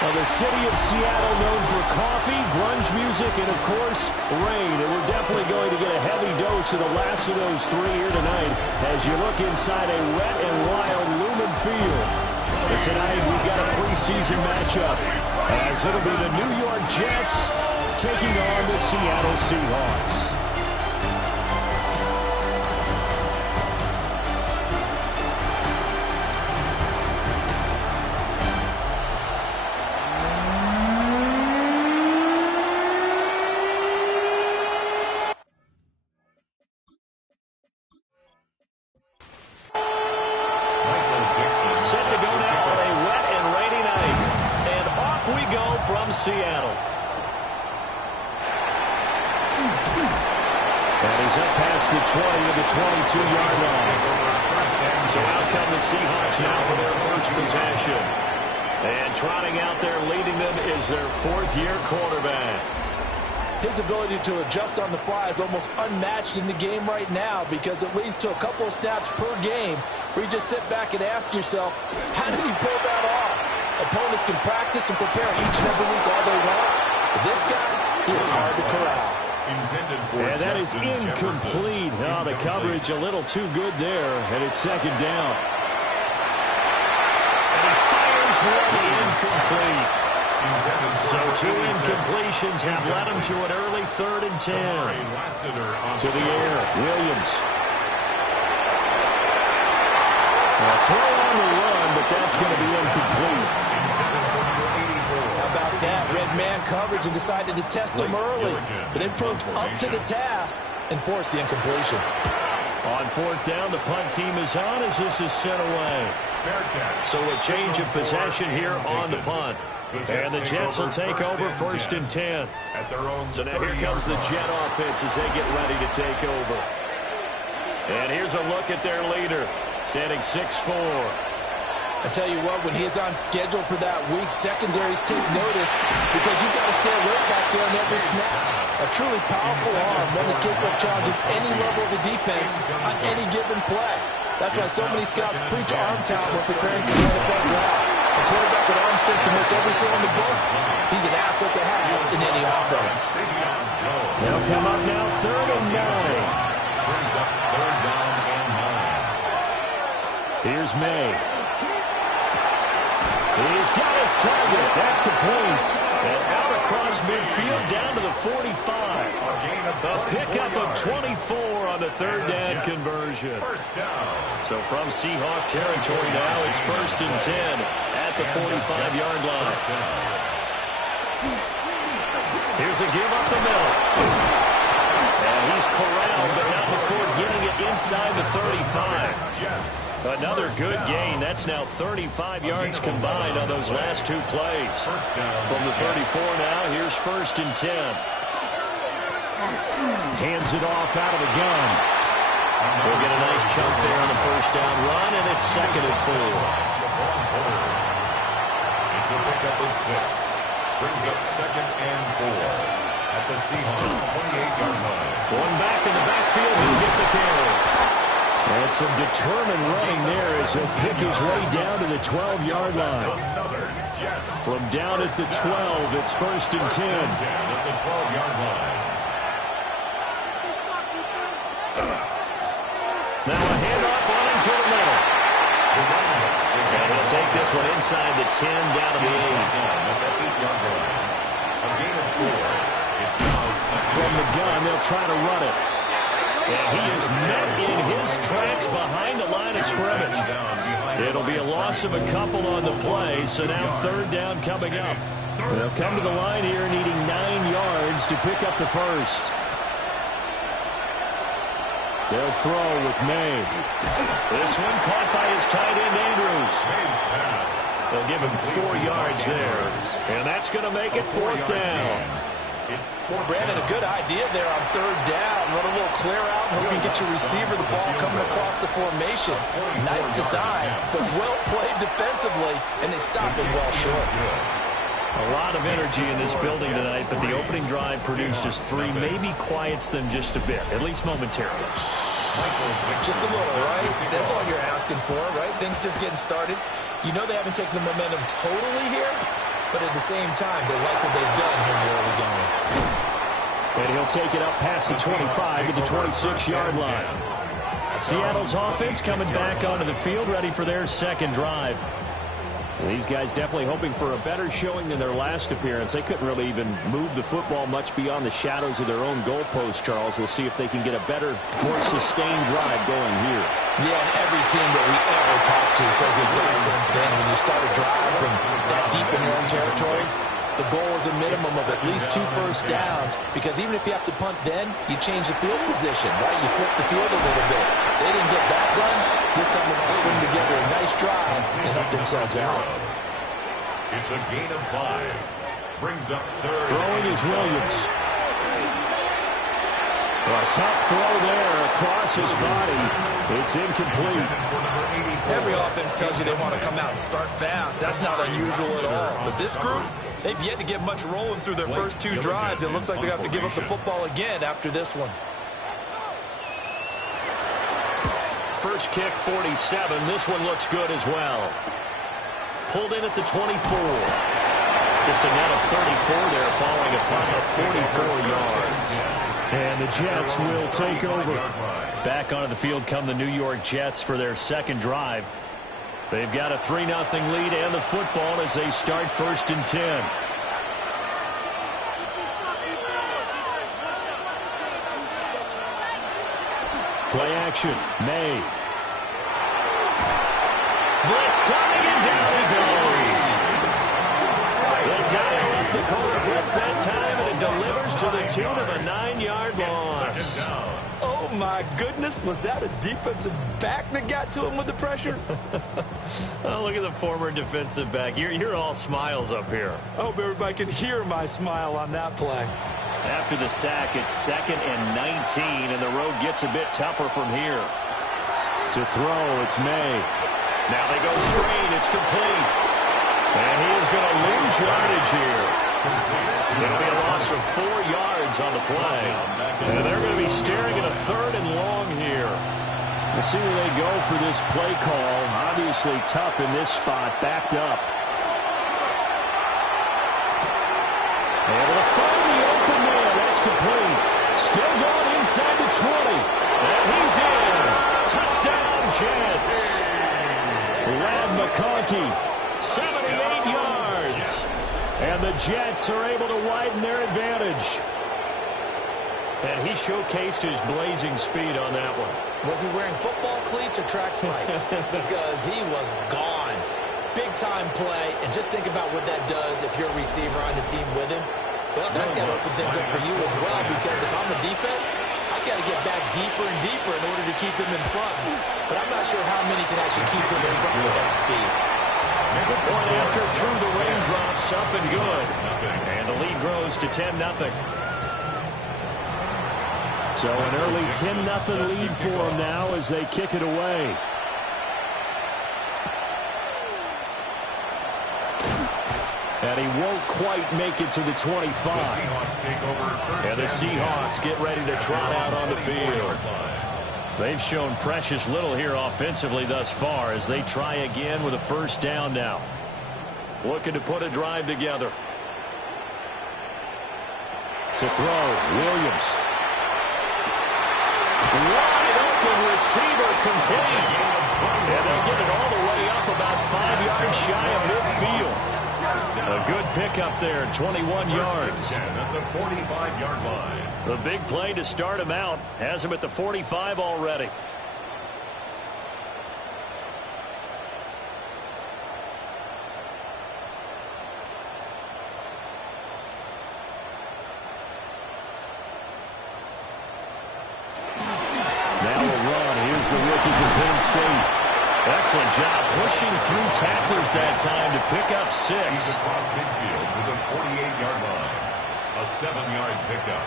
Well, the city of Seattle known for coffee, grunge music, and, of course, rain. And we're definitely going to get a heavy dose of the last of those three here tonight as you look inside a wet and wild Lumen Field. But tonight we've got a preseason matchup as it'll be the New York Jets taking on the Seattle Seahawks. Seattle. And he's up past the 20 to the 22-yard line. So out come the Seahawks now for their first possession. And trotting out there leading them is their fourth-year quarterback. His ability to adjust on the fly is almost unmatched in the game right now because it leads to a couple of snaps per game where you just sit back and ask yourself, how did he pull that off? Opponents can practice and prepare each and every week all they want. But this guy, it's hard to corral. And that is incomplete. Oh, the coverage a little too good there, and it's second down. And he fires one incomplete. So two incompletions have led him to an early 3rd and 10. To the air, Williams. A throw on the run, but that's going to be incomplete. How about that? Red man coverage and decided to test him early, but then proved up to the task and forced the incompletion. On 4th down, the punt team is on as this is sent away. So a change of possession here on the punt. And the Jets will take over 1st and 10. So now here comes the Jet offense as they get ready to take over. And here's a look at their leader, standing 6'4". I tell you what, when he is on schedule for that week, secondaries take notice because you've got to stay alert back there on every snap. A truly powerful arm, one is capable of challenging any level of the defense on any given play. That's why so many scouts preach arm talent when preparing for the NFL draft. A quarterback with arm strength to make every throw in the book, he's an asset to have in any offense. They'll come up now 3rd and 9. Brings up 3rd down and 9. Here's May. He's got his target. That's complete. And out across midfield down to the 45. A pickup of 24 on the 3rd down conversion. So from Seahawk territory now, it's 1st and 10 at the 45-yard line. Here's a give up the middle. And he's corralled, but not before getting it inside the 35. Another good gain. That's now 35 yards combined on those last two plays. From the 34 now, here's 1st and 10. Hands it off out of the gun. We'll get a nice chunk there on the 1st down run, and it's 2nd and 4. It's a pickup of 6. Brings up 2nd and 4 at the Seahawks 28-yard line. One back in the backfield, he'll get the carry. And some determined running there as he'll pick his way down to the 12-yard line. From down at the 12, it's 1st and 10. At the 12-yard line. Now a handoff running through the middle. And he'll take this one inside the 10 down to the 8. At the 8-yard line. A gain of 4. It's now 2nd. From the gun, they'll try to run it. And he is met in his tracks behind the line of scrimmage. It'll be a loss of a couple on the play, so now 3rd down coming up. They'll come to the line here needing 9 yards to pick up the first. They'll throw with May. This one caught by his tight end, Andrews. They'll give him 4 yards there. And that's going to make it 4th down. Brandon, a good idea there on 3rd down. Run a little clear out and hope you get your receiver the ball coming across the formation. Nice design, but well played defensively, and they stopped it well short. A lot of energy in this building tonight, but the opening drive produces 3, maybe quiets them just a bit, at least momentarily. Just a little, right? That's all you're asking for, right? Things just getting started. You know they haven't taken the momentum totally here, but at the same time, they like what they've done here in the early going. And he'll take it up past the 25 to the 26-yard line. Seattle's offense coming back onto the field, ready for their second drive. These guys definitely hoping for a better showing than their last appearance. They couldn't really even move the football much beyond the shadows of their own goalpost, Charles. We'll see if they can get a better, more sustained drive going here. Yeah, and every team that we ever talk to says the exact same thing. When you start a drive from that deep in your own territory, the goal is a minimum of at least 2 first downs, because even if you have to punt then, you change the field position, right? You flip the field a little bit. They didn't get that done. This time they're going to string together a nice drive and help themselves out. It's a gain of 5. Brings up third. Throwing is Williams. A tough throw there across his body. It's incomplete. Every offense tells you they want to come out and start fast. That's not unusual at all. But this group, they've yet to get much rolling through their first 2 drives. It looks like they have to give up the football again after this one. First kick, 47. This one looks good as well. Pulled in at the 24. Just a net of 34 there, following a punt of 44 yards. And the Jets will take over. Back onto the field come the New York Jets for their second drive. They've got a 3-0 lead and the football as they start 1st and 10. Play action. May. Blitz coming and down he goes. They dial up the corner blitz that time, and it delivers to the tune of a 9-yard loss. Oh, my goodness. Was that a defensive back that got to him with the pressure? Oh, look at the former defensive back. You're all smiles up here. I hope everybody can hear my smile on that play. After the sack, it's 2nd and 19, and the road gets a bit tougher from here. To throw, it's May. Now they go straight. It's complete. And he is going to lose yardage here. It'll be a loss of 4 yards on the play. And they're going to be staring at a 3rd and long here. We'll see where they go for this play call. Obviously tough in this spot, backed up. Able to find the open man. That's complete. Still going inside the 20. And he's in. Touchdown, Jets. Lad McConkey, 78 yards. And the Jets are able to widen their advantage. And he showcased his blazing speed on that one. Was he wearing football cleats or track spikes? Because he was gone. Big-time play, and just think about what that does if you're a receiver on the team with him. Well, that's got to open things up for you as well, because if I'm a defense, I've got to get back deeper and deeper in order to keep him in front. But I'm not sure how many can actually keep him in front with that speed. Point after through the raindrops, up and good. And the lead grows to 10-0. So an early 10-0 lead for them now as they kick it away. And he won't quite make it to the 25. And the Seahawks get ready to trot out on the field. They've shown precious little here offensively thus far as they try again with a 1st down now. Looking to put a drive together. To throw, Williams. Wide open receiver complete. And they'll get it all the way up about 5 yards shy of midfield. A good pickup there, 21 yards. At the 45-yard line. The big play to start him out has him at the 45 already. Now a run. Here's the rookie from Penn State. Excellent job pushing through tacklers that time to pick up 6. He's across midfield to the 48-yard line. A 7-yard pickup.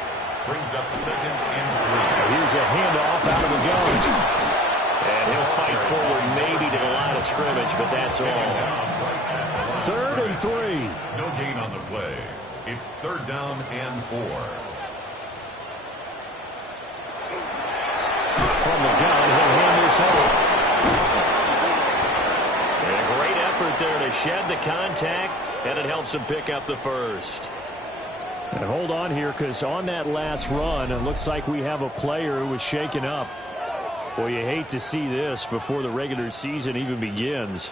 Brings up 2nd and 3. Here's a handoff out of the gun. And he'll fight forward maybe to the line of scrimmage, but that's all. 3rd and 3. No gain on the play. It's 3rd down and 4. From the gun, he'll hand this off. And a great effort there to shed the contact, and it helps him pick up the first. And hold on here, because on that last run, it looks like we have a player who was shaken up. Well, you hate to see this before the regular season even begins.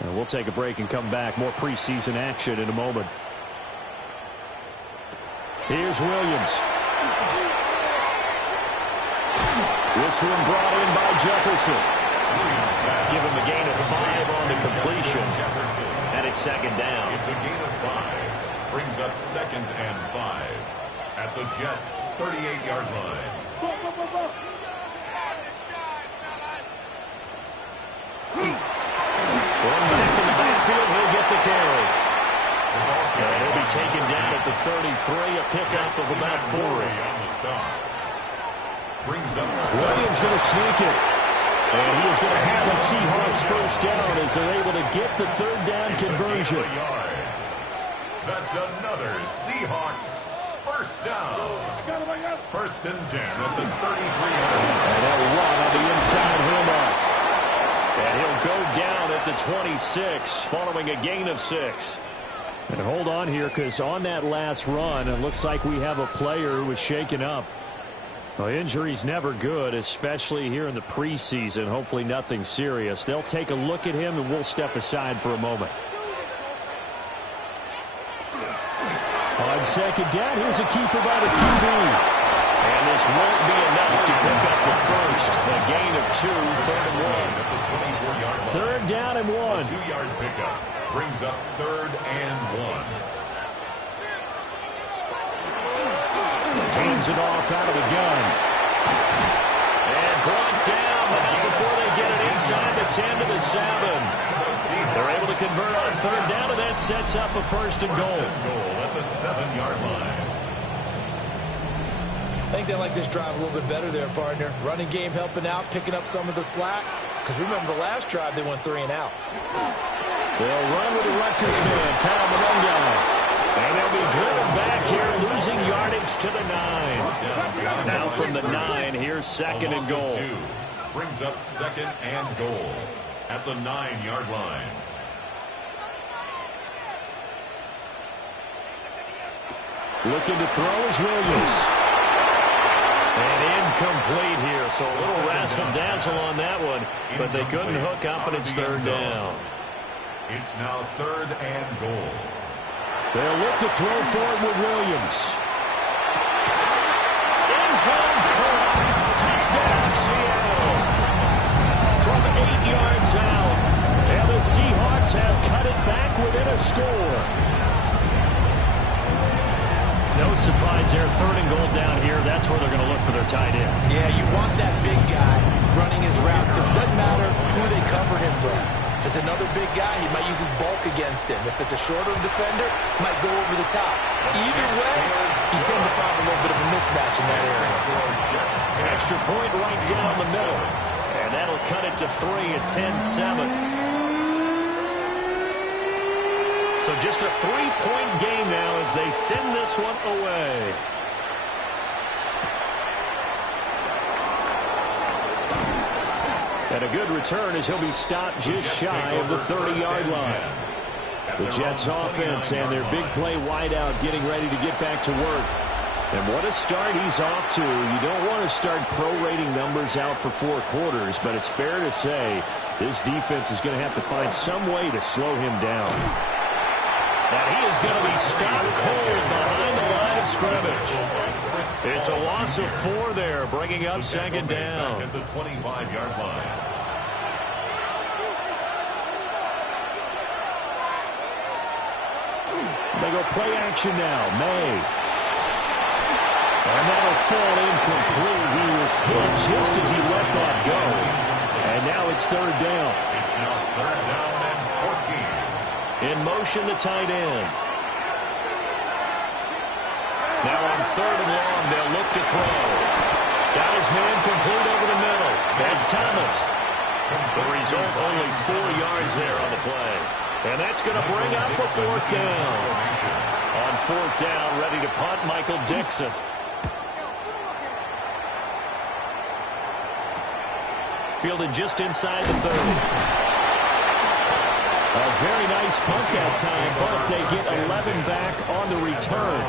And we'll take a break and come back. More preseason action in a moment. Here's Williams. This one brought in by Jefferson. Give him a gain of 5 on the completion. And it's second down. It's a gain of 5. Brings up 2nd and 5 at the Jets' 38-yard line. Going back in the backfield, he'll get the carry. And he'll be taken down at the 33, a pickup of about 4. On the stop. Brings up Williams going to sneak it. And he is going to have a Seahawks first down as they're able to get the third down conversion. That's another Seahawks first down. 1st and 10 at the 33-yard line. And they'll run on the inside handoff. And he'll go down at the 26 following a gain of 6. And hold on here, because on that last run, it looks like we have a player who was shaken up. Well, injury's never good, especially here in the preseason. Hopefully nothing serious. They'll take a look at him, and we'll step aside for a moment. On second down, here's a keeper by the QB. And this won't be enough to pick up the first. A gain of 2, 3rd and 1. 3rd down and 1. 2-yard pickup brings up 3rd and 1. Hands it off out of the gun. And brought down, but not before they get it inside the 10 to the 7. They're able to convert on 3rd down, and that sets up a 1st and goal. At the 7-yard line. I think they like this drive a little bit better there, partner. Running game helping out, picking up some of the slack. Because remember, the last drive they went 3 and out. They'll run with the Rutgers man, Kyle Mononga. And they'll be driven back here, losing yardage to the 9. Now from the 9, here's 2nd and goal. Brings up 2nd and goal at the 9-yard line. Looking to throw is Williams. And incomplete here, so a little razzle-dazzle on that one, but they couldn't hook up, and it's 3rd down. It's now 3rd and goal. They'll look to throw for it with Williams. End zone caught. Touchdown, Seattle. From 8 yards out. And the Seahawks have cut it back within a score. No surprise there. 3rd and goal down here. That's where they're going to look for their tight end. Yeah, you want that big guy running his routes because it doesn't matter who they cover him with. If it's another big guy, he might use his bulk against him. If it's a shorter defender, might go over the top. Either way, you tend to find a little bit of a mismatch in that area. Extra point right down the middle. And that'll cut it to 3 at 10-7. So just a 3-point game now as they send this one away. And a good return as he'll be stopped just shy of the 30-yard line. The Jets offense and their big play wideout getting ready to get back to work. And what a start he's off to. You don't want to start prorating numbers out for 4 quarters, but it's fair to say this defense is going to have to find some way to slow him down. And he is going to be stopped cold behind the line of scrimmage. It's a loss of 4 there, bringing up 2nd down. At the 25-yard line. They go play action now. May. And that'll fall incomplete. He was hit just as he let that go. And now it's 3rd down. It's now 3rd down and 14. In motion, the tight end. Now on 3rd and long, they'll look to throw. Got his man complete over the middle. That's Thomas. The result, only 4 yards there on the play. And that's going to bring up a 4th down. On 4th down, ready to punt, Michael Dixon. Fielded just inside the 30. A very nice punt that time, but they get 11 back on the return.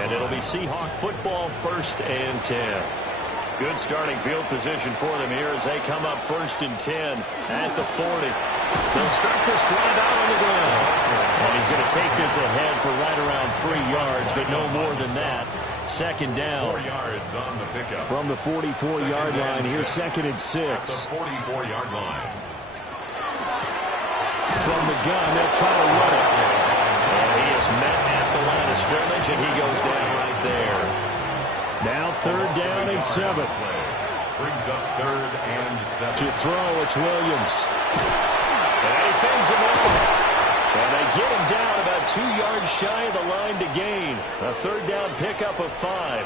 And it'll be Seahawk football, 1st and 10. Good starting field position for them here as they come up 1st and 10 at the 40. They'll start this drive out on the ground. And he's going to take this ahead for right around 3 yards, but no more than that. 2nd down. 4 yards on the pickup. From the 44-yard line, here's 2nd and 6. At the 44-yard line. From the gun, they'll try to run it. And he is met at the line of scrimmage, and he goes down right there. Now 3rd down and 7. Brings up 3rd and 7. To throw, it's Williams. And he fends him off. And they get him down about 2 yards shy of the line to gain. A 3rd down pickup of 5.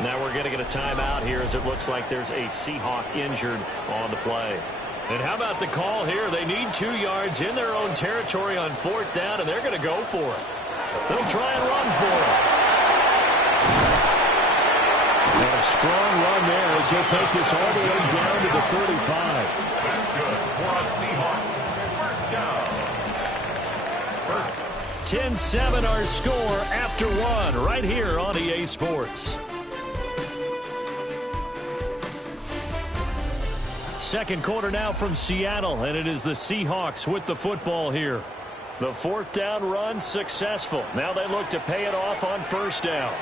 Now we're going to get a timeout here as it looks like there's a Seahawk injured on the play. And how about the call here? They need 2 yards in their own territory on 4th down, and they're going to go for it. They'll try and run for it. And a strong run there as they'll take this all the way down to the 35. That's good for a Seahawks. 1st down. 10-7 our score after 1 right here on EA Sports. Second quarter now from Seattle, and it is the Seahawks with the football here. The 4th down run successful. Now they look to pay it off on 1st down.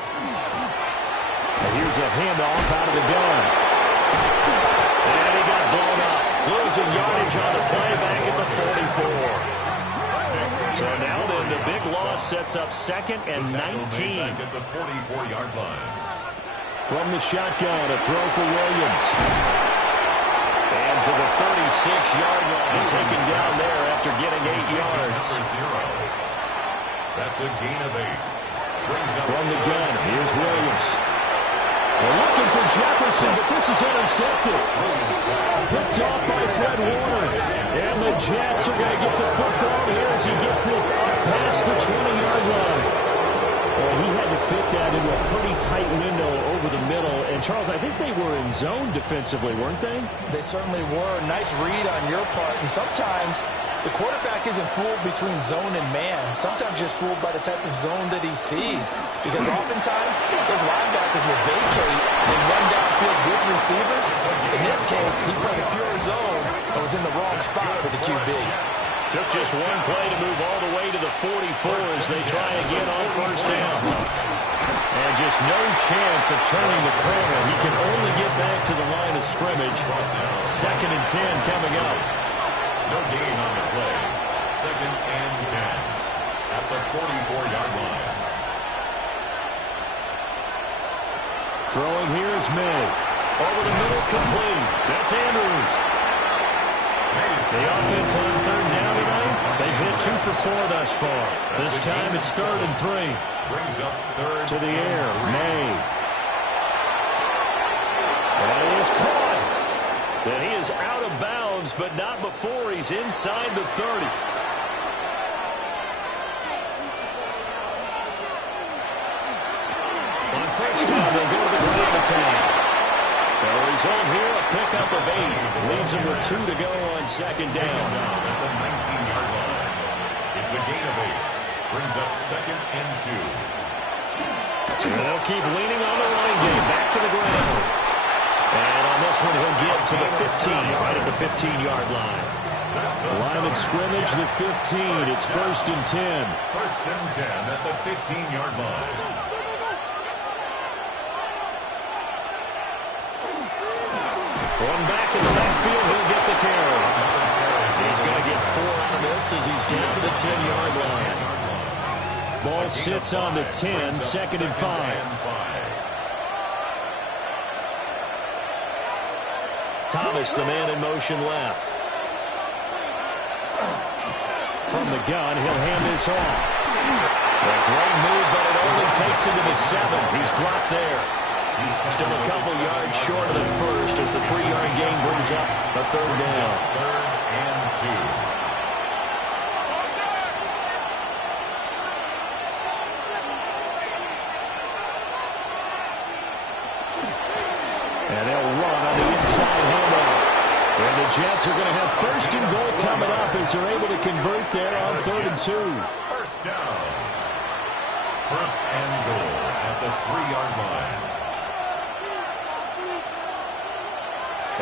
And here's a handoff out of the gun. And he got blown up. Losing yardage on the play back at the 44. So now then the big loss sets up 2nd and 19. Back at the 44-yard line. From the shotgun, a throw for Williams. And to the 36-yard line, taken down there after getting 8 yards. That's a gain of 8. From the gun, here's Williams. They're looking for Jefferson, but this is intercepted. Picked off by Fred Warner. And the Jets are going to get the football here as he gets this up past the 20-yard line. Well, he had to fit that into a pretty tight window over the middle. And, Charles, I think they were in zone defensively, weren't they? They certainly were. Nice read on your part. And sometimes the quarterback isn't fooled between zone and man. Sometimes just fooled by the type of zone that he sees. Because oftentimes those linebackers will vacate and run downfield with receivers. In this case, he played a pure zone and was in the wrong spot for the QB. Took just one play to move all the way to the 44 as they try again on 1st down. And just no chance of turning the corner. He can only get back to the line of scrimmage. 2nd and 10 coming up. No gain on the play. 2nd and 10 at the 44-yard line. Throwing here is May. Over the middle, complete. That's Andrews. The offense on 3rd down tonight, they've hit 2 for 4 thus far. This time it's 3rd and 3. Brings up 3rd to the air, May. And he is caught. And he is out of bounds, but not before he's inside the 30. On 1st down, they'll go to the ground attack. The result here, a pickup of 8. Leaves him with 2 to go on 2nd down. At the 19-yard line. It's a gain of 8. Brings up 2nd and 2. And they'll keep leaning on the running game. Back to the ground. And on this one, he'll get to the 15, right at the 15-yard line. Line of scrimmage, the 15. It's 1st and 10. 1st and 10 at the 15-yard line. One back in the backfield, he'll get the carry. He's going to get 4 out of this as he's down to the 10-yard line. Ball sits on the 10, 2nd and 5. Thomas, the man in motion left. From the gun, he'll hand this off. A great move, but it only takes him to the 7. He's dropped there. Still a couple yards short of the first as the 3-yard gain brings up a 3rd down. 3rd and 2. And they'll run on the inside handoff. And the Jets are going to have first and goal coming up as they're able to convert there on 3rd and 2. First down. First and goal at the 3-yard line.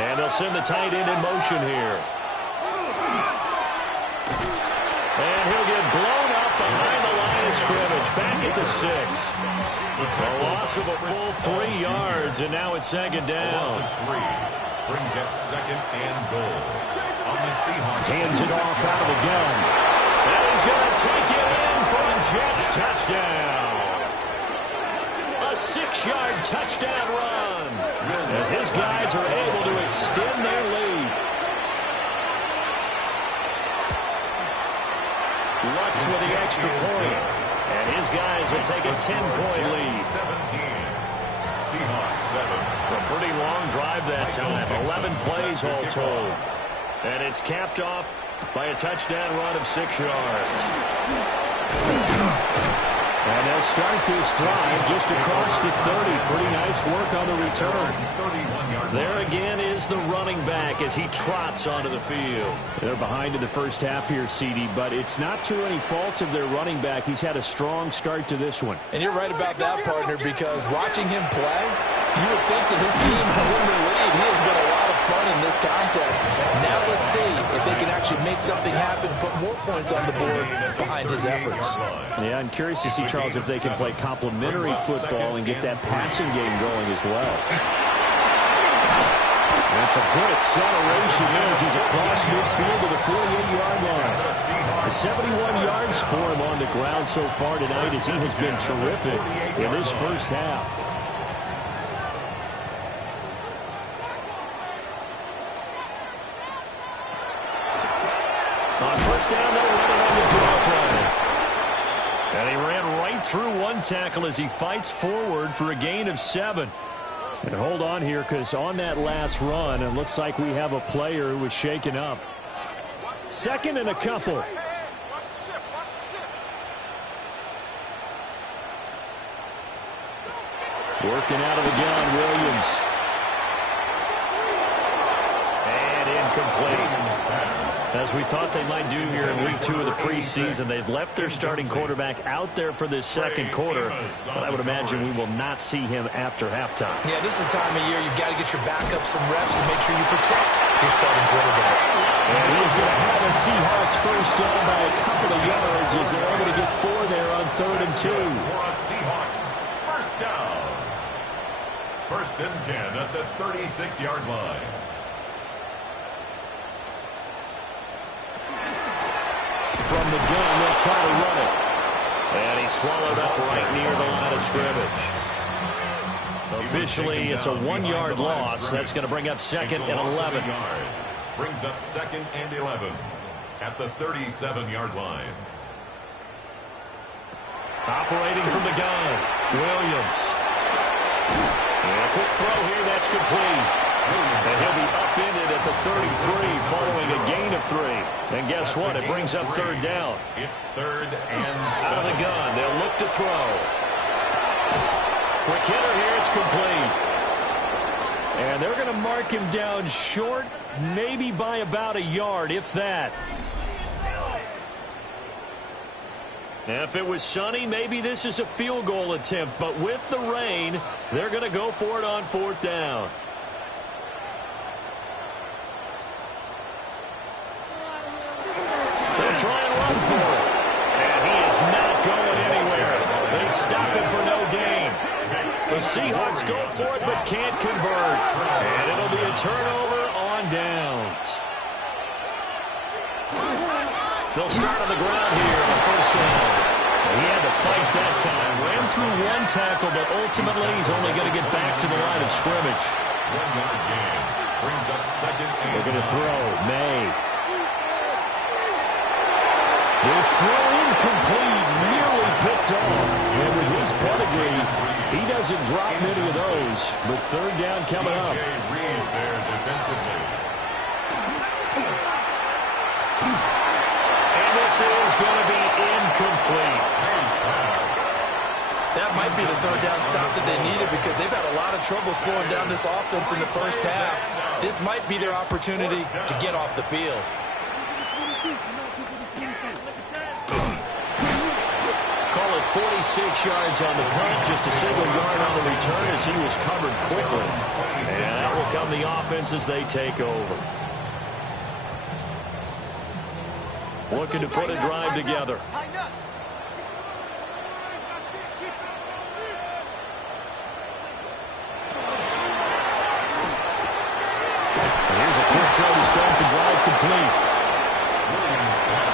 And they'll send the tight end in motion here. And he'll get blown up behind the line of scrimmage. Back at the 6. A loss of a full 3 yards, and now it's 2nd down. A loss of 3 brings up 2nd and goal on the Seahawks. Hands it off out of the gun. And he's going to take it in for a Jets touchdown. A 6-yard touchdown run as his guys are able to extend their lead. Lutz with the extra point. And his guys will take a 10-point lead. 17. Seahawks 7. A pretty long drive that time. 11 plays all told. And it's capped off by a touchdown run of 6 yards. And they'll start this drive just across the 30. Pretty nice work on the return. There again is the running back as he trots onto the field. They're behind in the first half here, CD, but it's not through any fault of their running back. He's had a strong start to this one. And you're right about that, partner, because watching him play, you would think that his team is in the lead. He has been a lot of fun in this contest. Now let's see if they can actually make something happen, put more points on the board behind his efforts. Yeah, I'm curious to see, Charles, if they can play complementary football and get that passing game going as well. That's a good acceleration as he's across midfield to the 48-yard line. 71 yards for him on the ground so far tonight as he has been terrific in this first half. On first down, they'll run it on the draw play. And he ran right through one tackle as he fights forward for a gain of 7. And hold on here, because on that last run, it looks like we have a player who was shaken up. 2nd and a couple. Working out of the gun, Williams. And incomplete. As we thought they might do here in week 2 of the preseason, they've left their starting quarterback out there for this second quarter, but I would imagine we will not see him after halftime. Yeah, this is the time of year you've got to get your backup some reps and make sure you protect your starting quarterback. And he's going to have the Seahawks first down by a couple of yards as they're able to get 4 there on 3rd and 2. Seahawks first down. 1st and 10 at the 36-yard line. From the gun, they'll try to run it. And he's swallowed up right near the line of scrimmage. Officially, it's a 1-yard loss. That's going to bring up 2nd and 11. Brings up 2nd and 11 at the 37-yard line. Operating from the gun, Williams. And a quick throw here, that's complete. And he'll be upended at the 33 following a gain of 3. And guess what? It brings up 3rd down. It's 3rd and 7. Out of the gun, they'll look to throw. Quick hitter here, it's complete. And they're going to mark him down short, maybe by about a yard, if that. If it was sunny, maybe this is a field goal attempt. But with the rain, they're going to go for it on 4th down. They'll try and run for it. And he is not going anywhere. They stop him for no gain. The Seahawks go for it but can't convert. And it'll be a turnover on downs. They'll start on the ground here on the first down. He had to fight that time. Ran through one tackle, but ultimately he's only going to get back to the line of scrimmage. 1-yard gain. Brings up 2nd and They're going to throw. May. This throw incomplete, nearly picked off. And with his pedigree, he doesn't drop many of those. But 3rd down coming up. Reed there defensively. And this is going to be incomplete. That might be the third down stop that they needed because they've had a lot of trouble slowing down this offense in the first half. This might be their opportunity to get off the field. Call it 46 yards on the punt, just a single yard on the return as he was covered quickly. And that will come the offense as they take over. Looking to put a drive together. Here's a quick throw to start the drive complete.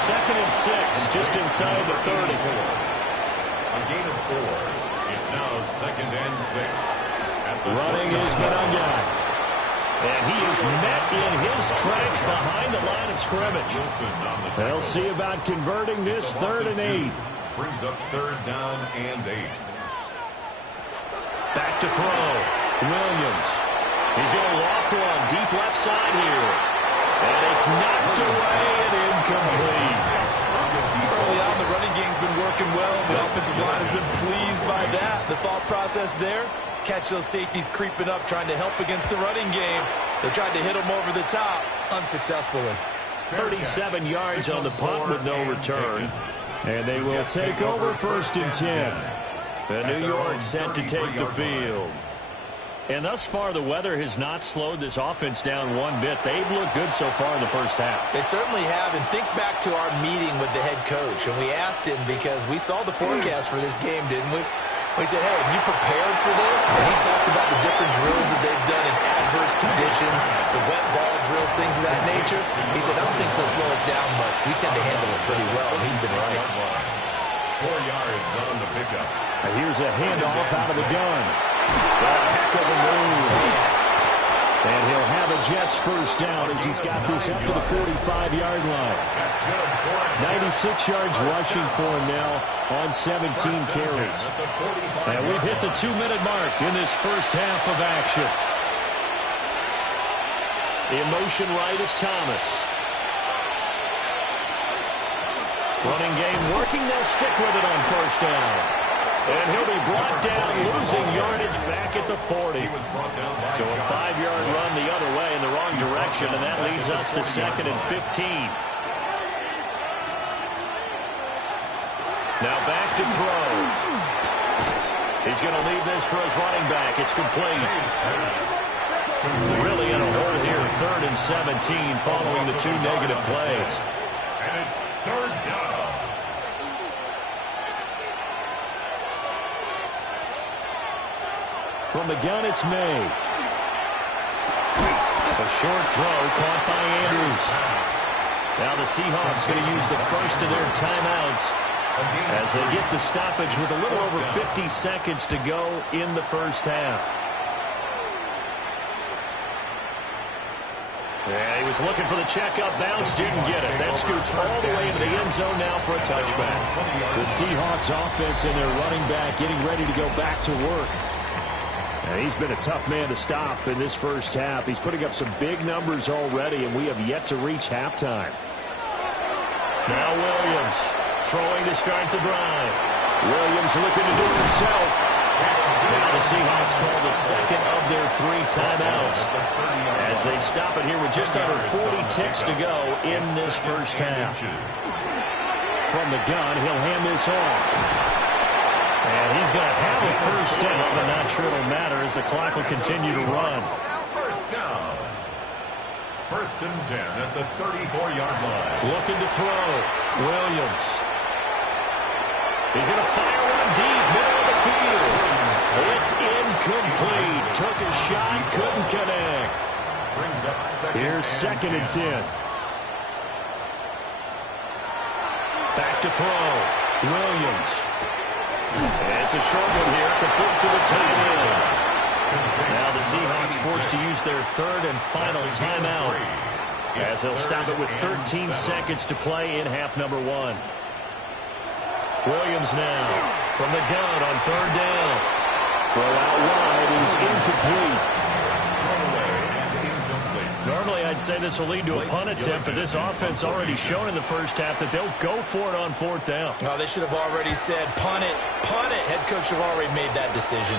2nd and 6, just inside the 30. A gain of 4. It's now 2nd and 6. Running is Benanga. And he is met in his tracks behind the line of scrimmage. They'll see about converting this 3rd and 8. Brings up 3rd down and 8. Back to throw. Williams. He's going to loft one deep left side here. And it's knocked away and incomplete. Early on, the running game's been working well. The offensive line has been pleased by that. The thought process there, catch those safeties creeping up, trying to help against the running game. They tried to hit them over the top, unsuccessfully. 37 yards on the punt with no return. And they will take over 1st and 10. And New York set to take the field. And thus far, the weather has not slowed this offense down one bit. They've looked good so far in the first half. They certainly have. And think back to our meeting with the head coach. And we asked him because we saw the forecast for this game, didn't we? We said, hey, have you prepared for this? And he talked about the different drills that they've done in adverse conditions, the wet ball drills, things of that nature. He said, I don't think it's going to slow us down much. We tend to handle it pretty well, and he's been right. 4 yards on the pickup. And here's a handoff out of the gun. A heck of a move. And he'll have a Jets 1st down as he's got this up to the 45-yard line. 96 yards rushing for him now on 17 carries. And we've hit the 2-minute mark in this first half of action. The motion right is Thomas. Running game working. They'll stick with it on 1st down. And he'll be brought down, losing yardage back at the 40. So a 5-yard run the other way in the wrong direction, and that leads us to 2nd and 15. Now back to throw. He's going to leave this for his running back. It's complete. Really in a hole here, 3rd and 17 following the 2 negative plays. And it's 3rd down. From the gun, it's May. A short throw caught by Andrews. Now the Seahawks going to use the first of their timeouts as they get the stoppage with a little over 50 seconds to go in the first half. Yeah, he was looking for the checkup bounce, didn't get it. That scoots all the way into the end zone now for a touchback. The Seahawks offense and their running back getting ready to go back to work. And he's been a tough man to stop in this first half. He's putting up some big numbers already, and we have yet to reach halftime. Now Williams throwing to start the drive. Williams looking to do it himself. Now the Seahawks call the 2nd of their 3 timeouts as they stop it here with just under 40 ticks to go in this first half. From the gun, he'll hand this off. And he's going to have a 1st down, but not sure it'll matter as the clock will continue to run. 1st down. 1st and 10 at the 34-yard line. Looking to throw. Williams. He's going to fire one deep, middle of the field. It's incomplete. Took a shot, couldn't connect. Brings up 2nd. Here's 2nd and 10. Back to throw. Williams. It's a short one here, complete to the tight end. Now the Seahawks forced to use their 3rd and final timeout as they'll stop it with 13 seconds to play in half number 1. Williams now from the gun on 3rd down. Throw out wide is incomplete. Normally I'd would say this will lead to a punt attempt, but this offense already shown in the first half that they'll go for it on 4th down. Oh, they should have already said, punt it, punt it. Head coach should have already made that decision.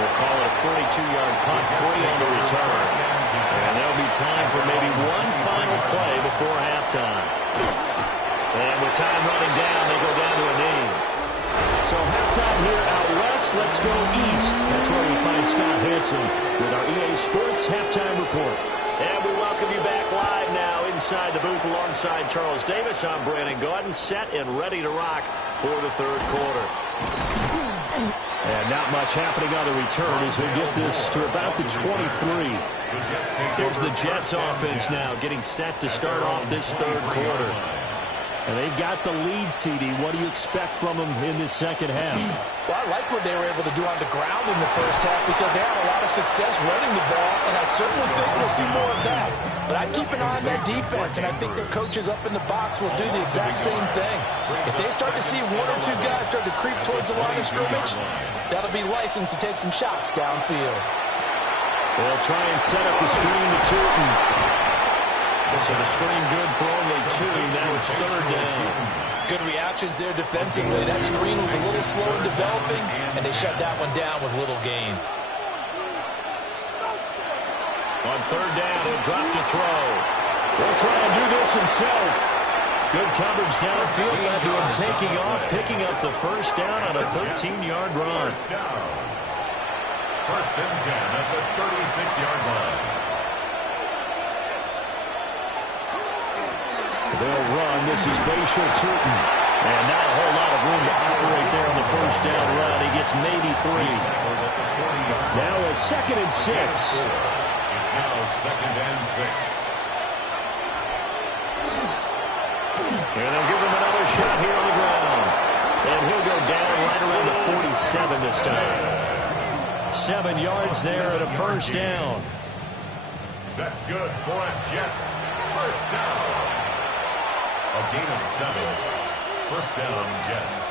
We'll call it a 42-yard punt, 3 on the return. And there'll be time for maybe one final play before halftime. And with time running down, they go down to a knee. So halftime here out west, let's go east. That's where we find Scott Hanson with our EA Sports Halftime Report. And we welcome you back live now inside the booth alongside Charles Davis. I'm Brandon Gaudin, set and ready to rock for the 3rd quarter. And not much happening on the return as we get this to about the 23. Here's the Jets offense now getting set to start off this 3rd quarter. And they've got the lead, CD. What do you expect from them in this second half? Well, I like what they were able to do on the ground in the first half because they had a lot of success running the ball, and I certainly think we'll see more of that. But I'd keep an eye on that defense, and I think their coaches up in the box will do the exact same thing. If they start to see 1 or 2 guys start to creep towards the line of scrimmage, that'll be license to take some shots downfield. They'll try and set up the screen to Turton. So the screen good for only 2. Now it's 3rd down. Good reactions there defensively. That screen was a little slow in developing, and they shut that one down with little gain. On 3rd down, he'll drop to throw. He'll try and do this himself. Good coverage downfield led to him taking off, picking up the 1st down on a 13-yard run. First and 10 at the 36-yard line. They'll run. This is Bashal Turton. And not a whole lot of room to operate there on the 1st down run. He gets maybe 3. Now a 2nd and 6. It's now 2nd and 6. And they'll give him another shot here on the ground. And he'll go down right around the 47 this time. 7 yards there at a 1st down. That's good for a Jets 1st down. A gain of 7. 1st down, Jets.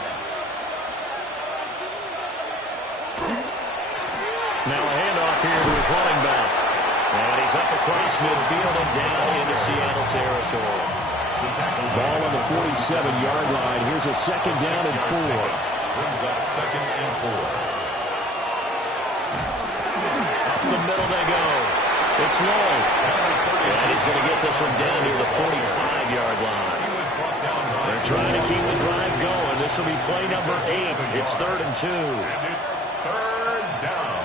Now a handoff here to his running back. And he's up across midfield and down into Seattle territory. Ball on the 47-yard line. Here's a 2nd down and 4. Brings up 2nd and 4. Up the middle they go. It's Lloyd. And he's going to get this one down near the 45-yard line. They're trying to keep the drive going. This will be play number 8. It's 3rd and 2. And it's 3rd down.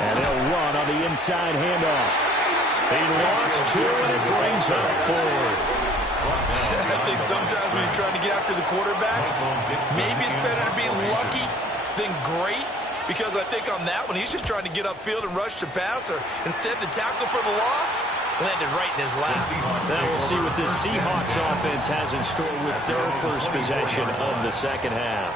And they'll run on the inside handoff. He lost 2, and it brings up 4th. I think sometimes when you're trying to get after the quarterback, maybe it's better to be lucky than great. Because I think on that one, he's just trying to get upfield and rush the passer. Instead, the tackle for the loss landed right in his lap. Now we'll see what this Seahawks offense has in store with their 1st possession of the 2nd half.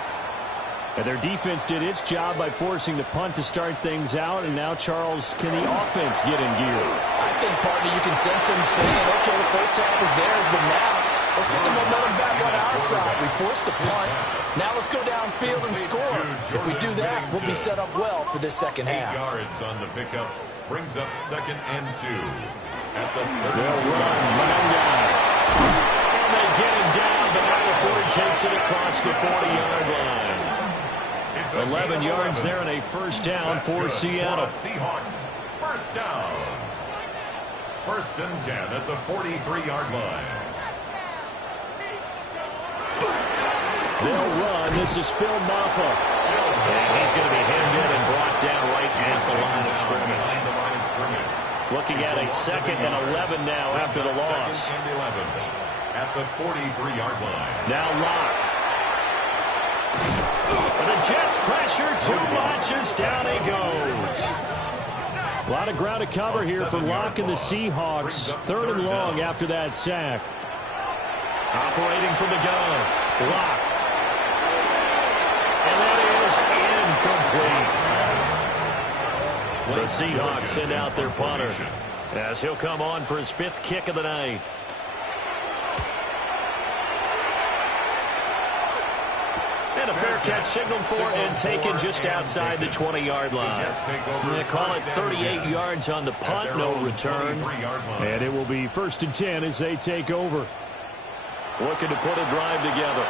And their defense did its job by forcing the punt to start things out. And now, Charles, can the offense get in gear? I think, partner, you can sense them saying, okay, the first half is theirs, but now let's get the momentum back on our side. We forced a punt. Now let's go downfield and score. If we do that, we'll be set up well for this second 8 half. yards on the pickup. Brings up 2nd and 2. At the 32. They'll run. And they get him down, but now Ford takes it across the 40-yard line. 11 yards there and a 1st down for Seattle. Seahawks 1st down. 1st and 10 at the 43-yard line. They'll run. This is Phil Maffa. And he's going to be hemmed in and brought down right at the line of scrimmage. Looking at a 2nd and 11 now after the loss. 2nd and 11 at the 43-yard line. Now Locke. And the Jets pressure too much as down he goes. A lot of ground to cover here for Locke and the Seahawks. 3rd and long after that sack. Operating from the gun. Locke. And that is incomplete. The Seahawks send out their punter as he'll come on for his 5th kick of the night. And a fair catch signaled for and taken just outside the 20-yard line. They call it 38 yards on the punt, no return. And it will be 1st and 10 as they take over. Looking to put a drive together.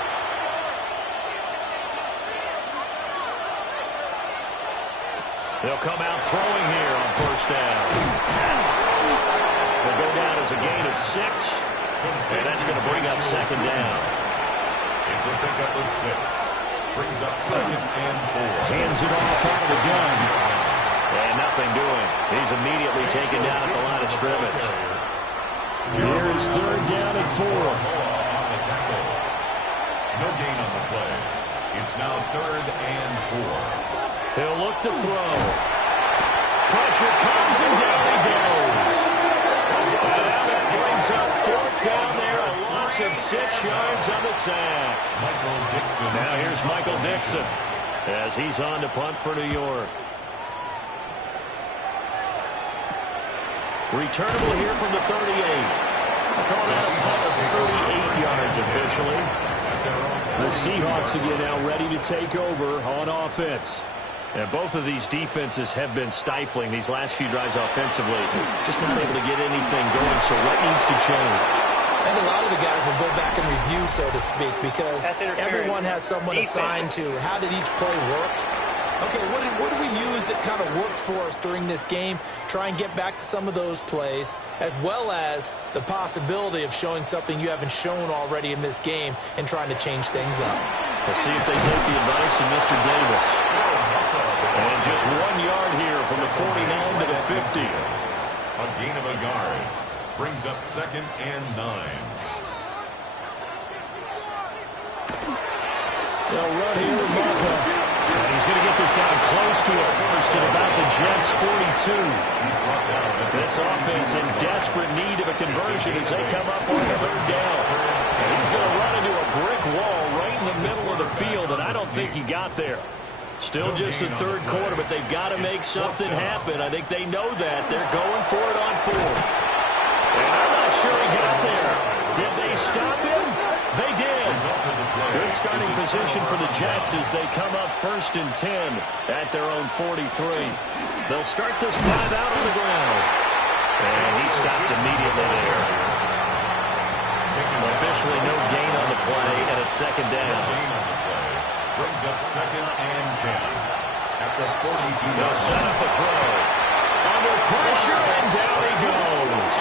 They'll come out throwing here on 1st down. They'll go down as a gain of 6. And that's going to bring up 2nd down. It's a pickup of 6. Brings up 2nd and 4. Hands it off out of the gun. And nothing doing. He's immediately taken down at the line of scrimmage. Here is 3rd down and 4. No gain on the play. It's now 3rd and 4. He'll look to throw. Pressure comes and down he goes. And that brings up 4th down there. A loss of 6 yards on the sack. Michael Dixon. Now here's Michael Dixon as he's on to punt for New York. Returnable here from the 38. They're calling that a punt of 38 yards officially. The Seahawks again now ready to take over on offense. And both of these defenses have been stifling these last few drives offensively. Just not able to get anything going, so what needs to change? And a lot of the guys will go back and review, so to speak, because everyone has someone assigned to how did each play work. Okay, what do we use that kind of worked for us during this game? Try and get back to some of those plays, as well as the possibility of showing something you haven't shown already in this game and trying to change things up. We'll see if they take the advice of Mr. Davis. And just 1 yard here from the 49 to the 50. A gain of a yard. Brings up 2nd and 9. They'll run here with Martha. And he's going to get this down close to a 1st at about the Jets' 42. This offense in desperate need of a conversion as they come up on 3rd down. And he's going to run into a brick wall right in the middle of the field, and I don't think he got there. Still just the 3rd quarter, but they've got to make something happen. I think they know that. They're going for it on 4th. And I'm not sure he got there. Did they stop him? They did. Good starting position for the Jets as they come up 1st and 10 at their own 43. They'll start this drive out on the ground. And he stopped immediately there. Officially no gain on the play, and it's 2nd down. Brings up 2nd and 10. At the 42. They'll set up a throw. Under pressure, and down he goes.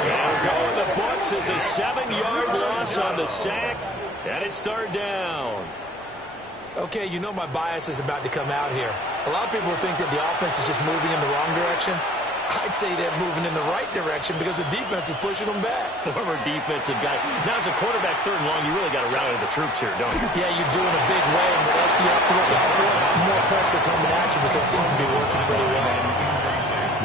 And going the books is a 7-yard loss on the sack, and it's 3rd down. Okay, you know my bias is about to come out here. A lot of people think that the offense is just moving in the wrong direction. I'd say they're moving in the right direction because the defense is pushing them back. Former defensive guy. Now, as a quarterback 3rd and long, you really got to rally the troops here, don't you? Yeah, you do in a big way. And what else you have to look out for? More pressure coming at you because it seems to be working pretty well.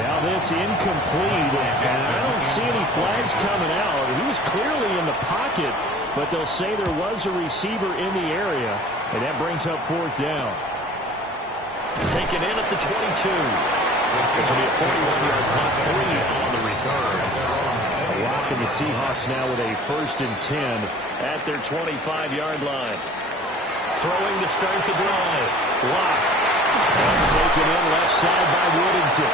Now this incomplete, and I don't see any flags coming out. He was clearly in the pocket, but they'll say there was a receiver in the area, and that brings up 4th down. Taken in at the 22. This will be a 41-yard punt, 3 on the return. Locking the Seahawks now with a 1st and 10 at their 25-yard line. Throwing to start the drive. Lock. That's taken in left side by Woodington.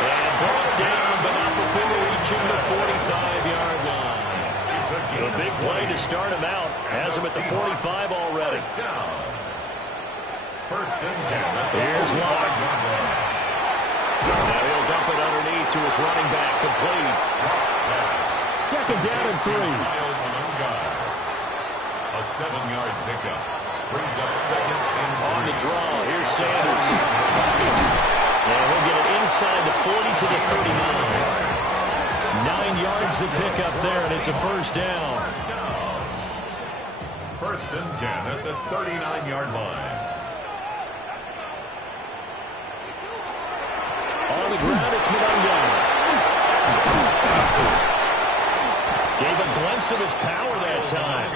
And brought down, but not before reaching the 45-yard line. A big play to start him out. Has him at the 45 already. 1st and 10. Here's Lock. Now he'll dump it underneath to his running back, complete. 2nd down and 3. A 7-yard pickup. Brings up 2nd and on the draw. Here's Sanders. And he'll get it inside the 40 to the 39. 9 yards to pick up there, and it's a 1st down. 1st and 10 at the 39-yard line. On the ground, it's Madunga. Gave a glimpse of his power that time.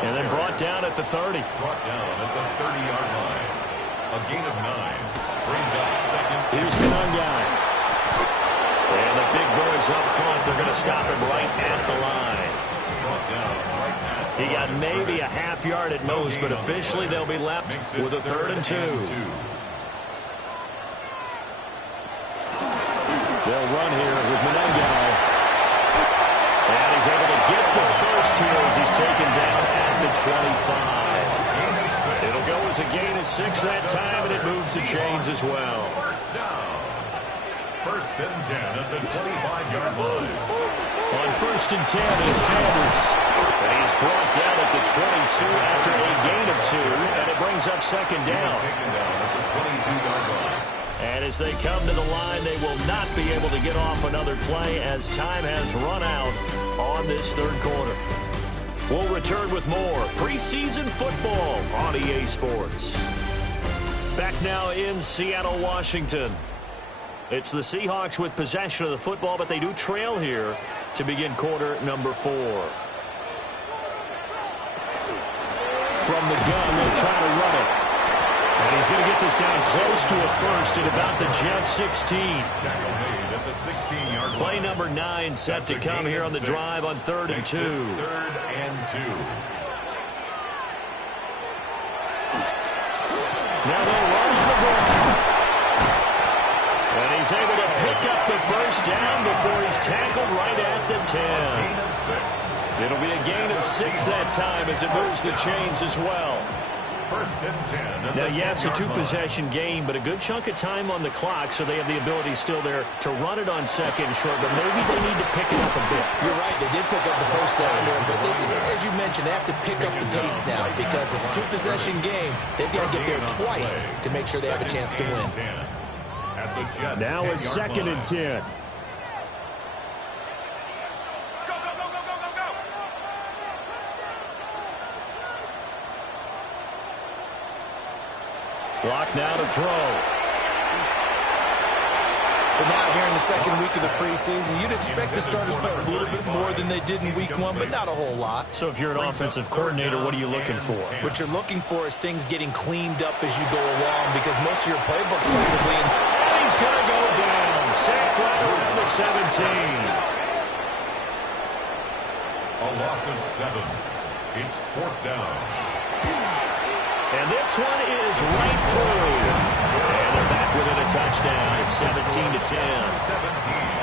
And then brought down at the 30. Brought down at the 30-yard line. A gain of 9. Brings up 2nd. Here's Madunga. And the big boys up front, they're going to stop him right at the line. Brought down right at He got maybe a half yard at most, but officially they'll be left with a 3rd and 2. They'll run here with Menengai. And he's able to get the first here as he's taken down at the 25. It'll go as a gain of 6 that time, and it moves the chains as well. First down. 1st and 10 at the 25-yard line. On 1st and 10 is Sanders. And he's brought down at the 22 after a gain of 2, and it brings up 2nd down. Taken down at the 22-yard line. And as they come to the line, they will not be able to get off another play as time has run out on this 3rd quarter. We'll return with more preseason football on EA Sports. Back now in Seattle, Washington. It's the Seahawks with possession of the football, but they do trail here to begin quarter number 4. From the gun, they'll try to run it. And he's going to get this down close to a first at about the Jets 16. Tackle made at the 16-yard line. Play number 9 set to come here on the drive on 3rd and 2. 3rd and 2. Now they'll run to the ball. And he's able to pick up the first down before he's tackled right at the 10. Gain of 6. It'll be a gain of 6 that time as it moves the chains as well. 1st and 10. Now, yes, a 2-possession game, but a good chunk of time on the clock, so they have the ability still there to run it on 2nd and short, but maybe they need to pick it up a bit. You're right. They did pick up the first down there, but as you mentioned, they have to pick up the pace now because it's a 2-possession game. They've got to get there twice to make sure they have a chance to win. Now it's 2nd and 10. Block now to throw. So now here in the 2nd week of the preseason, you'd expect the starters to play a little bit more than they did in week 1, but not a whole lot. So if you're an offensive coordinator, what are you looking for? What you're looking for is things getting cleaned up as you go along because most of your playbook's probably in. And he's going to go down. Sacked right around the 17. A loss of 7. It's 4th down. And this one is right through. And they're back within a touchdown. It's 17-10.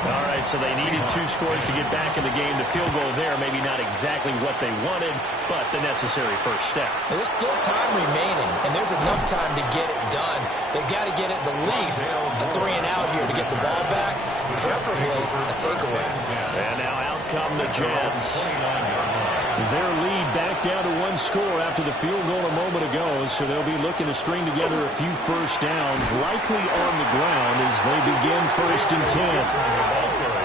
All right, so they needed 2 scores to get back in the game. The field goal there, maybe not exactly what they wanted, but the necessary first step. There's still time remaining, and there's enough time to get it done. They've got to get at the least a 3 and out here to get the ball back, preferably a takeaway. And now out come the Jets. Their lead back down to 1 score after the field goal a moment ago, so they'll be looking to string together a few first downs, likely on the ground as they begin 1st and 10.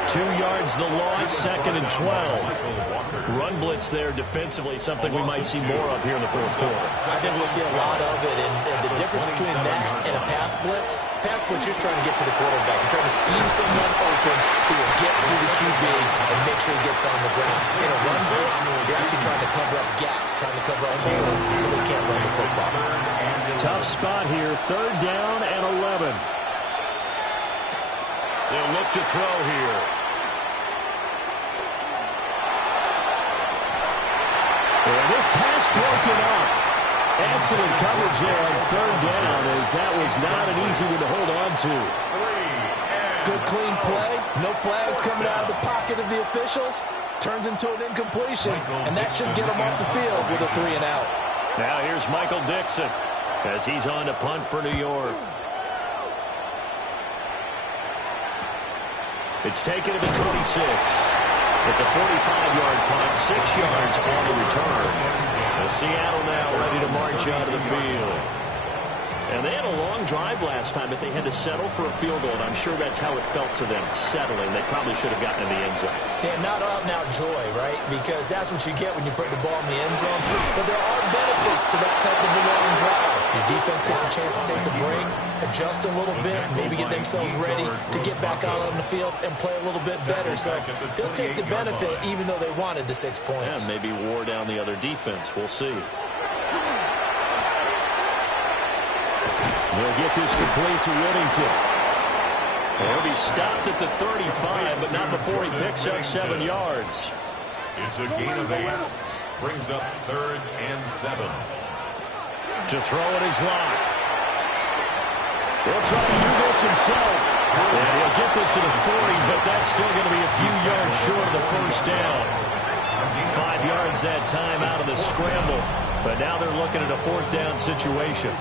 2 yards the loss, 2nd and 12. Run blitz there defensively, something we might see more of here in the 4th quarter. I think we'll see a lot of it, and the difference between that and a pass blitz, you're trying to get to the quarterback. You're trying to scheme someone open who will get to the QB and make sure he gets on the ground. In a run blitz, you're actually trying to cover up gaps, trying to cover up holes so they can't run the football. Tough spot here, 3rd down and 11. They'll look to throw here. And this pass broken up. Excellent coverage there on 3rd down as that was not an easy one to hold on to. Good clean play. No flags coming out of the pocket of the officials. Turns into an incompletion, and that should get them off the field with a 3 and out. Now here's Michael Dixon as he's on to punt for New York. It's taken to the 26. It's a 45-yard punt, 6 yards on the return. The Seattle now ready to march out of the field. And they had a long drive last time, but they had to settle for a field goal, and I'm sure that's how it felt to them, settling. They probably should have gotten in the end zone. Yeah, not out-and-out joy, right? Because that's what you get when you put the ball in the end zone. But there are benefits to that type of a long drive. Your defense gets a chance to take a break, adjust a little bit, maybe get themselves ready to get back out on the field and play a little bit better. So they'll take the benefit even though they wanted the 6 points. Yeah, maybe wore down the other defense. We'll see. They'll get this complete to Whittington. He'll be stopped at the 35, but not before he picks up 7 yards. It's a gain of 8. Brings up 3rd and 7. To throw it is Locke. He'll try to do this himself. And he'll get this to the 40, but that's still going to be a few yards short of the first down. 5 yards that time out of the scramble. But now they're looking at a 4th down situation.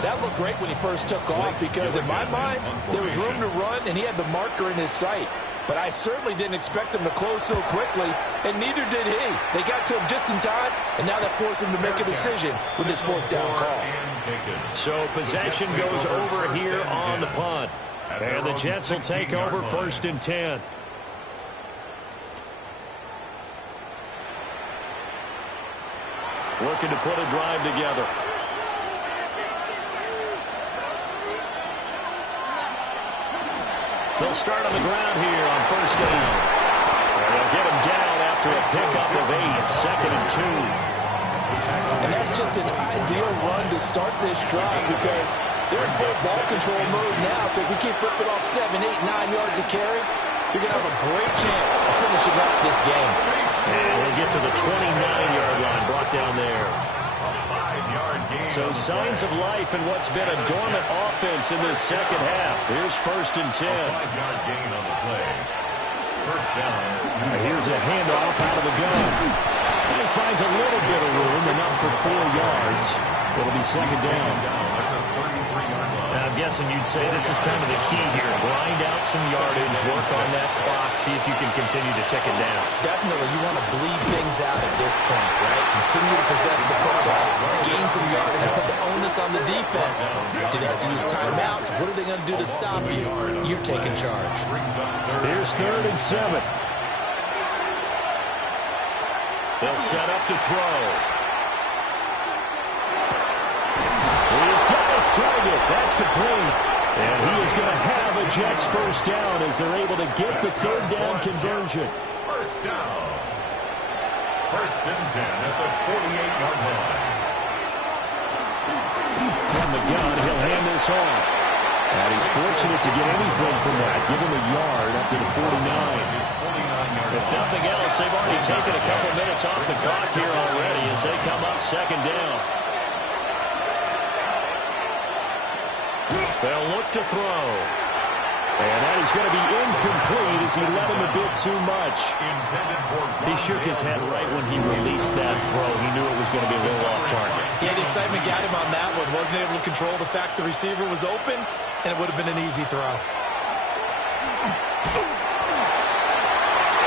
That looked great when he first took off because, in my mind, there was room to run, and he had the marker in his sight. But I certainly didn't expect him to close so quickly, and neither did he. They got to him just in time, and now that forced him to make a decision with his 4th down call. So possession goes over here on the punt. And the Jets will take over 1st and 10. Looking to put a drive together. They'll start on the ground here on 1st down. And they'll get him down after a pickup of 8, 2nd and 2. And that's just an ideal run to start this drive because they're in full ball control mode now. So if you keep ripping off 7, 8, 9 yards of carry, you're going to have a great chance of finishing out this game. And we'll get to the 29-yard line, brought down there. So signs of life in what's been a dormant offense in this second half. Here's 1st and 10. 5-yard gain on the play. 1st down. Here's a handoff out of the gun. And he finds a little bit of room, enough for 4 yards. It'll be 2nd down. I'm guessing you'd say this is kind of the key here. Grind out some yardage, work on that clock, see if you can continue to tick it down. Definitely, you want to bleed things out at this point, right? Continue to possess the football, gain some yardage, and put the onus on the defense. Do they have to use timeouts? What are they going to do to stop you? You're taking charge. Here's 3rd and 7. They'll set up to throw. He's got his target. That's complete. And he is going to have a Jets 1st down as they're able to get the 3rd down conversion. 1st down. 1st and 10 at the 48-yard line. From the gun, he'll hand this off. And he's fortunate to get anything from that. Give him a yard up to the 49. If nothing else, they've already taken a couple minutes off the clock here already as they come up 2nd down. They'll look to throw. And that is going to be incomplete as he let him a bit too much. He shook his head right when he released that throw. He knew it was going to be a little off target. Yeah, the excitement got him on that one. Wasn't able to control the fact the receiver was open, and it would have been an easy throw.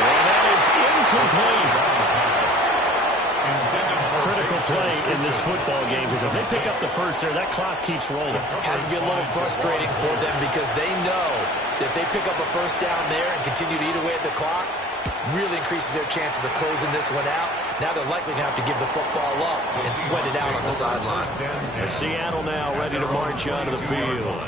And that is incomplete. Critical play in this football game because if they pick up the first there, that clock keeps rolling. Has to be a little frustrating for them because they know that if they pick up a 1st down there and continue to eat away at the clock, really increases their chances of closing this one out. Now they're likely going to have to give the football up and sweat it out on the sideline. Seattle now ready to march onto the field.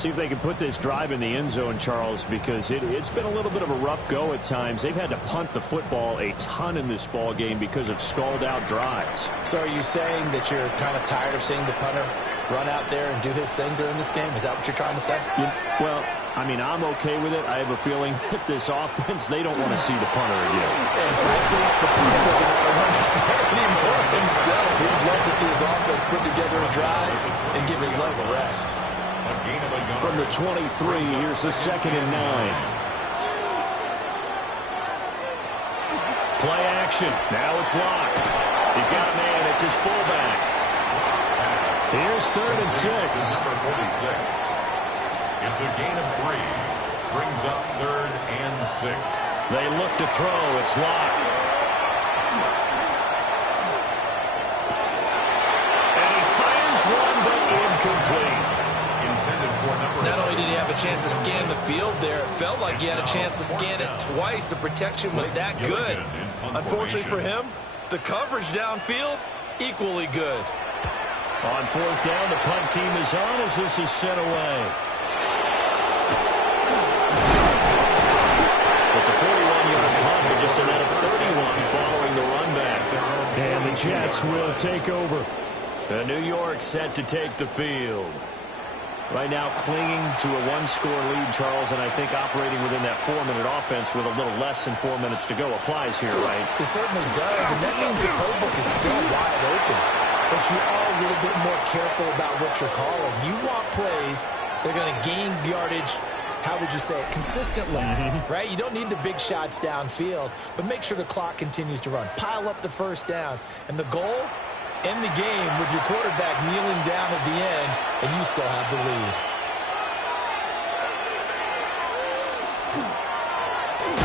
See if they can put this drive in the end zone, Charles, because it's been a little bit of a rough go at times. They've had to punt the football a ton in this ball game because of stalled-out drives. So are you saying that you're kind of tired of seeing the punter run out there and do his thing during this game? Is that what you're trying to say? Well, I mean, I'm okay with it. I have a feeling that this offense, they don't want to see the punter again. And frankly, the punter doesn't want to run out there anymore himself. He'd love to see his offense put together a drive and give his leg a rest. From the 23, here's the 2nd and 9. Play action. Now it's Locke. He's got a man. It's his fullback. Here's 3rd and 6. Number 46. It's a gain of 3. Brings up 3rd and 6. They look to throw. It's Locke. And he fires one, but incomplete. Not only did he have a chance to scan the field there, it felt like he had a chance to scan it twice. The protection was that good. Unfortunately for him, the coverage downfield, equally good. On 4th down, the punt team is on as this is sent away. It's a 41-yard punt, but just a net of 31 following the run back. And the Jets will take over. New York set to take the field. Right now clinging to a one-score lead, Charles, and I think operating within that 4-minute offense with a little less than 4 minutes to go applies here, right? It certainly does, and that means the playbook is still wide open. But you are a little bit more careful about what you're calling. You want plays that are going to gain yardage, how would you say it, consistently, right? You don't need the big shots downfield, but make sure the clock continues to run. Pile up the first downs. And the goal? End the game with your quarterback kneeling down at the end, and you still have the lead.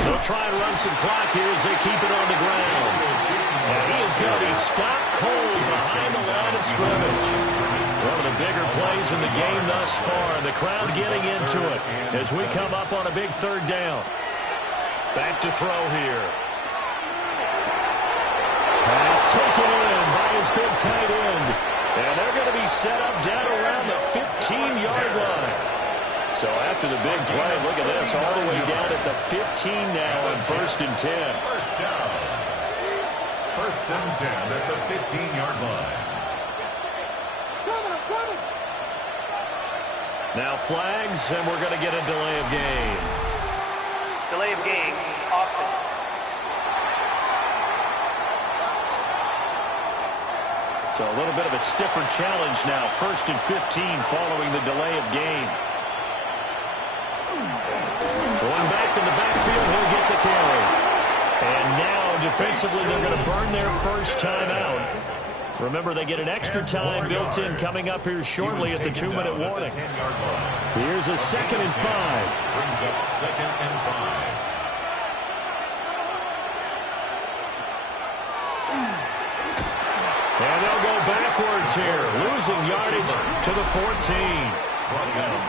They'll try and run some clock here as they keep it on the ground. And he is going to be stopped cold behind the line of scrimmage. One of the bigger plays in the game thus far. The crowd getting into it as we come up on a big third down. Back to throw here. Pass taken in by his big tight end. And they're going to be set up down around the 15-yard line. So after the big play, look at this, all the way down at the 15 now on 1st and 10. First down. 1st and 10 at the 15-yard line. Now flags, and we're going to get a delay of game. Delay of game, offense. So a little bit of a stiffer challenge now. 1st and 15 following the delay of game. Going back in the backfield, he'll get the carry. And now defensively they're going to burn their first timeout. Remember, they get an extra time built in coming up here shortly at the 2-minute warning. Here's a 2nd and 5. Brings up 2nd and 5. And they'll go backwards here, losing yardage to the 14.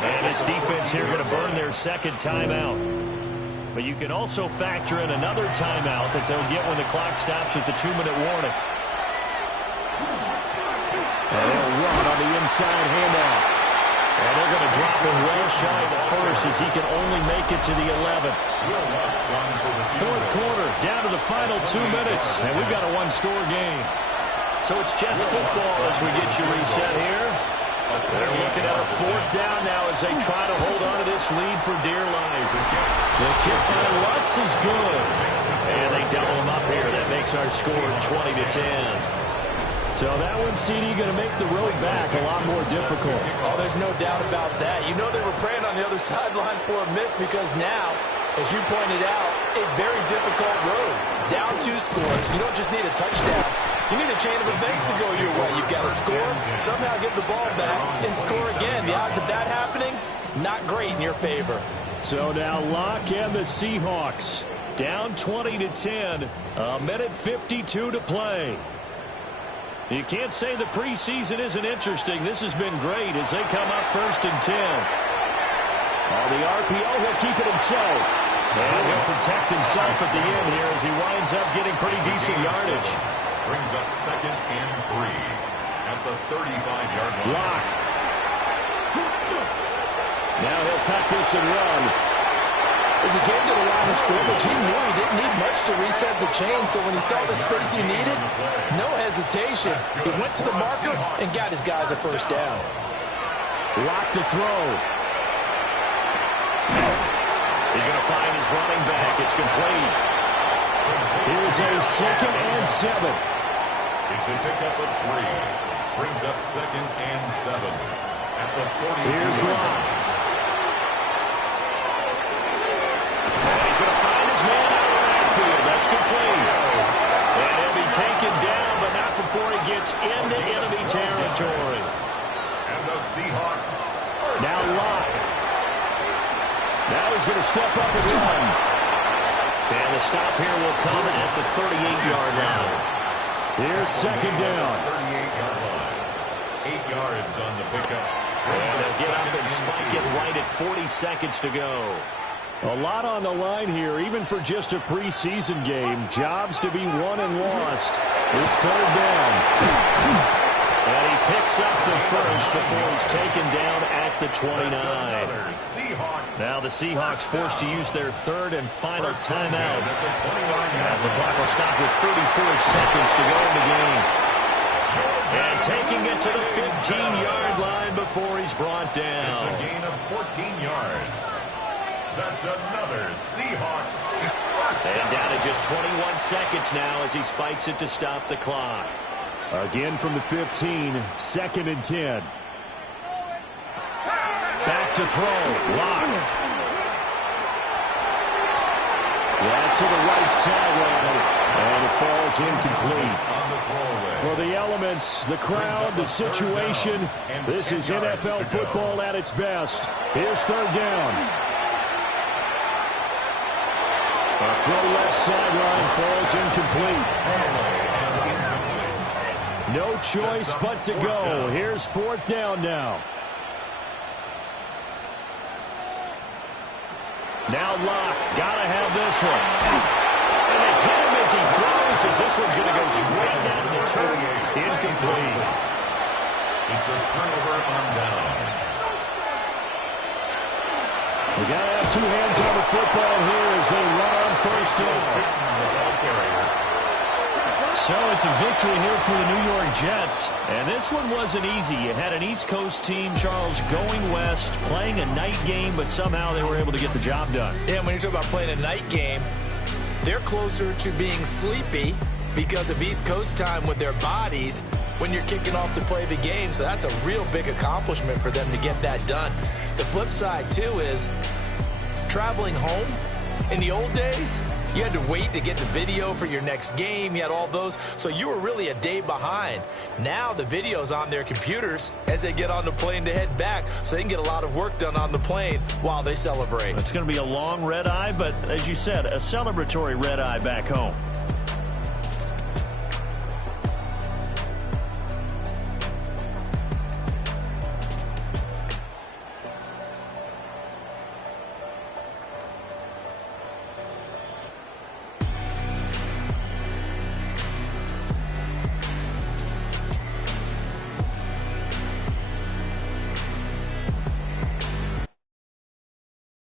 And his defense here going to burn their 2nd timeout. But you can also factor in another timeout that they'll get when the clock stops at the 2-minute warning. And they'll run on the inside handoff. And they're going to drop him well shy of the 1st as he can only make it to the 11. 4th quarter, down to the final 2 minutes. And we've got a one-score game. So it's Jets football as we get you reset here. They're looking at a 4th down now as they try to hold on to this lead for dear life. The kick by Lutz is good. And they double them up here. That makes our score 20-10. So that one, CD, going to make the road back a lot more difficult. Oh, there's no doubt about that. You know they were praying on the other sideline for a miss because now, as you pointed out, a very difficult road. Down 2 scores. You don't just need a touchdown. You need a chain of events to go your way. You've got to score, somehow get the ball back, and score again. The odds of that happening, not great in your favor. So now Locke and the Seahawks down 20-10. 1:52 to play. You can't say the preseason isn't interesting. This has been great as they come up 1st and 10. On the RPO, he'll keep it himself. And he'll protect himself at the end here as he winds up getting pretty decent yardage. Brings up 2nd and 3 at the 35-yard line. Locke. Now he'll tuck this and run. As he came to the line of scrimmage, he knew he didn't need much to reset the chain, so when he saw the space he needed, no hesitation. He went to the marker and got his guys a 1st down. Locke to throw. He's going to find his running back. It's complete. Here's a 2nd and 7. It's a pickup of 3. Brings up 2nd and 7 at the 40. Here's Locke. And he's going to find his man out of the backfield. That's complete. And he'll be taken down, but not before he gets into enemy territory. And the Seahawks. Now Locke. Now he's going to step up and run. And the stop here will come at the 38-yard line. Here's 2nd down. 38-yard line. 8 yards on the pickup. And they'll get up and spike it right at 40 seconds to go. A lot on the line here, even for just a preseason game. Jobs to be won and lost. It's 3rd down. And he picks up the 1st before he's taken down at the 29. Now the Seahawks forced to use their 3rd and final timeout as the clock will stop with 34 seconds to go in the game. And taking it to the 15-yard line before he's brought down. It's a gain of 14 yards. That's another Seahawks. And down to just 21 seconds now as he spikes it to stop the clock. Again from the 15, 2nd and 10. Back to throw. Lock. Yeah, to the right sideline, and it falls incomplete. For the elements, the crowd, the situation, this is NFL football at its best. Here's 3rd down. A throw left sideline falls incomplete. No choice but to go. Here's 4th down now. Now Locke, gotta have this one. And they hit him as he throws, as this one's going to go straight down to the turf. Incomplete. It's a turnover on down. We gotta have 2 hands on the football here as they run on 1st down. So it's a victory here for the New York Jets. And this one wasn't easy. You had an East Coast team, Charles, going west, playing a night game, but somehow they were able to get the job done. Yeah, when you talk about playing a night game, they're closer to being sleepy because of East Coast time with their bodies when you're kicking off to play the game. So that's a real big accomplishment for them to get that done. The flip side, too, is traveling home. In the old days, you had to wait to get the video for your next game. You had all those. So you were really a day behind. Now the video's on their computers as they get on the plane to head back, so they can get a lot of work done on the plane while they celebrate. It's going to be a long red eye, but as you said, a celebratory red eye back home.